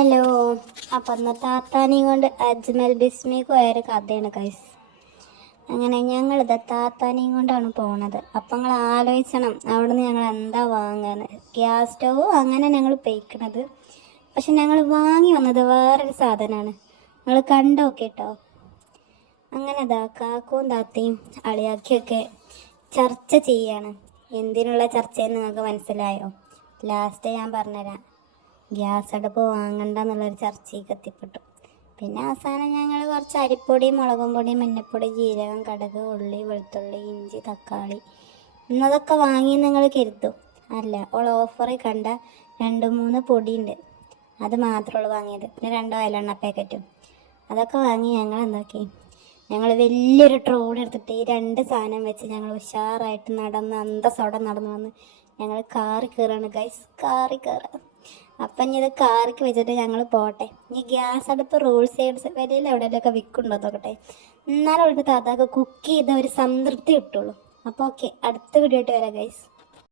Hello. അപ്പം ഇന്ന് താത്താനെയും കൊണ്ട് അജ്മൽ ബിസ്മിക്ക് പോയൊരു കഥയാണ് ഗൈസ്. അങ്ങനെ ഞങ്ങളിത് താത്താനെയും കൊണ്ടാണ് പോണത്. അപ്പം നിങ്ങൾ ആലോചിക്കണം അവിടെ നിന്ന് ഞങ്ങൾ എന്താ വാങ്ങുന്നത്. ഗ്യാസ് സ്റ്റവ് അങ്ങനെ ഞങ്ങൾ ഉപയോഗിക്കണത്. പക്ഷെ ഞങ്ങൾ വാങ്ങി വന്നത് വേറൊരു സാധനമാണ്. നിങ്ങൾ കണ്ടോക്കെ കേട്ടോ. അങ്ങനെ ഇതാ കാക്കവും താത്തയും അളിയാക്കിയൊക്കെ ചർച്ച ചെയ്യാണ്. എന്തിനുള്ള ചർച്ചയെന്ന് നിങ്ങൾക്ക് മനസ്സിലായോ? ലാസ്റ്റ് ഞാൻ പറഞ്ഞുതരാം. ഗ്യാസ് അടുപ്പ് വാങ്ങണ്ട എന്നുള്ളൊരു ചർച്ചയ്ക്ക് എത്തിപ്പെട്ടു. പിന്നെ അവസാനം ഞങ്ങൾ കുറച്ച് അരിപ്പൊടി, മുളകും പൊടി, മഞ്ഞൾപ്പൊടി, ജീരകം, കടുക്, ഉള്ളി, വെളുത്തുള്ളി, ഇഞ്ചി, തക്കാളി എന്നതൊക്കെ വാങ്ങി നിങ്ങൾ കരുതും. അല്ല, ഓഫറിൽ കണ്ട 2-3 പൊടിയുണ്ട്, അത് മാത്രമുള്ളൂ വാങ്ങിയത്. പിന്നെ 2 അയലെണ്ണ പാക്കറ്റും അതൊക്കെ വാങ്ങി ഞങ്ങൾ എന്താക്കി, ഞങ്ങൾ വലിയൊരു ട്രോളി എടുത്തിട്ട് ഈ 2 സാധനം വെച്ച് ഞങ്ങൾ ഉഷാറായിട്ട് നടന്ന് അന്തസ്സോടെ നടന്നു വന്ന് ഞങ്ങൾ കാറി കയറാണ് ഗൈസ്. കാറി കയറാം. അപ്പം ഇനി ഇത് കാറിക്ക് വെച്ചിട്ട് ഞങ്ങൾ പോട്ടെ. ഇനി ഗ്യാസ് അടുപ്പ് റോഡ് സൈഡ് വിലയിൽ എവിടെയെങ്കിലുമൊക്കെ വിൽക്കുന്നുണ്ടോ നോക്കട്ടെ. എന്നാലും അവൾക്ക് താത്താക്ക് കുക്ക് ചെയ്ത ഒരു സംതൃപ്തി കിട്ടുള്ളൂ. അപ്പോൾ ഓക്കെ, അടുത്ത വീഡിയോ ആയിട്ട് വരാം ഗൈസ്.